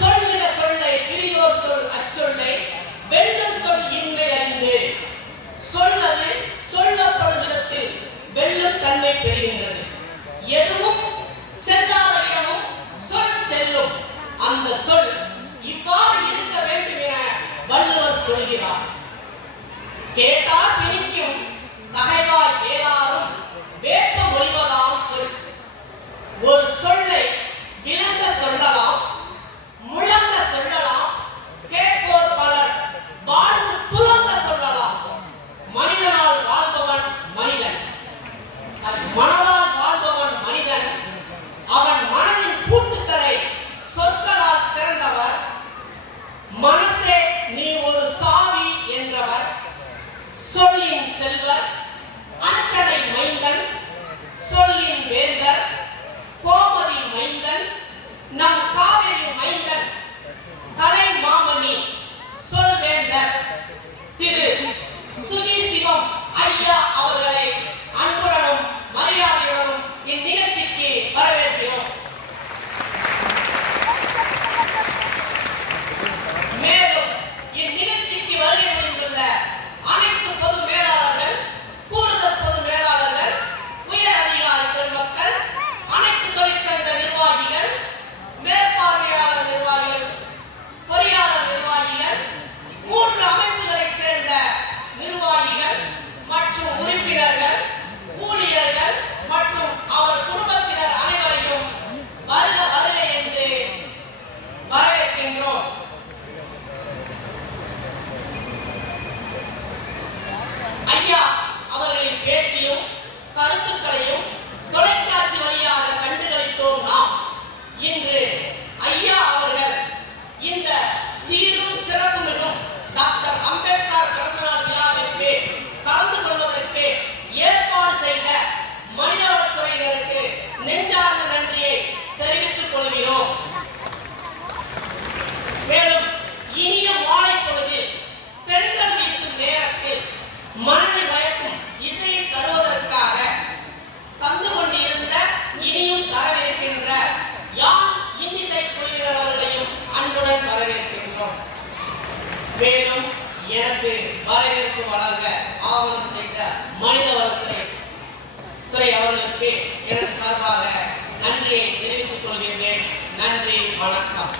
சொல்லுக சொல்லை பிரியோர் சொல் அச்சொல்லை வெல்லும் சொல் இன்மை அறிந்து சொல்லது சொல்லப்படும் விதத்தில் வெல்லும் தன்மை பெறுகின்றது. எதுவும் செல்லாத இடமும் சொல் செல்லும். அந்த சொல் இவ்வாறு இருக்க வேண்டும் என வள்ளுவர் சொல்கிறார். கேட்டார் பிணிக்கும் தகைவாய் கேளாரும் வேப்ப மொழிவதாம் சொல். ஒரு சொல்லை விளங்க சொல்லலாம், முழங்க சொல்லலாம், கேட்போர் பலர் வாழ்வு துலங்க சொல்லலாம். மனிதனால் வாழ்பவன் மனிதன், மனதால் வாழ்பவன் மனிதன். அவன் மனதின் பூட்டுக்களை சொற்களால் திறந்தவர். மனசே நீ ஒரு சாவி என்றவர். சொல்லின் செல்வர், அஞ்சனை மைந்தன், சொல்லின் வேந்தர், கோமதி மைந்தன், நம் காவிரி மைந்தன், கலை மாமணி, சொல்வேந்தர் திரு சுகி சிவம் ஐயா அவர்களை அன்புடனும் மரியாதையுடனும் இந்நிகழ்ச்சிக்கு வரவேற்கிறோம். மேலும் இந்நிகழ்ச்சிக்கு வருகை புரிந்துள்ள அனைத்து பொது மேலாளர்கள், கூடுதல் பொது மேலாளர்கள், உயர் அதிகாரி பெருமக்கள், அனைத்து தொழிற்சங்க நிர்வாகிகள், மேற்பார்வையாளர் நிர்வாகிகள், பொறியாளர் நிர்வாகிகள், 3 அமைப்புகளை சேர்ந்த நிர்வாகிகள் மற்றும் உறுப்பினர்கள், ஊழியர்கள் மற்றும் அவர் குடும்பத்தினர் அனைவரையும் வருக வருக என்று வரவேற்கின்றோம். ஐயா அவர்களின் பேச்சையும் கருத்துக்களையும் தொலைக்காட்சி வழியாக கண்டுகளித்தோம் நாம். இன்று ஐயா அவர்கள் இந்த சீரும் சிறப்புமிகும் டாக்டர் அம்பேத்கர் பிறந்தநாள் விழாவிற்கு கலந்து கொள்வதற்கு ஏற்பாடு செய்த மனிதவளத்துறையினருக்கு நெஞ்சார்ந்த நன்றியை தெரிவித்துக் கொள்கிறோம். மேலும் இனிய மாலை பொழுதில் தென்றல் வீசும் நேரத்தில் மனதை மயக்கும் இசையை தருவதற்காக தந்து கொண்டிருந்த இனியும் தரவிருக்கின்ற யாழ் இன்னிசை குழுவினர் அவர்களையும் அன்புடன் வரவேற்கின்றோம். மேலும் எனக்கு வரவேற்பு வழங்க ஆவணம் செய்த மனிதவளத்துறை அவர்களுக்கு எனது சார்பாக நன்றியை தெரிவித்துக் கொள்கின்றேன். நன்றி, வணக்கம்.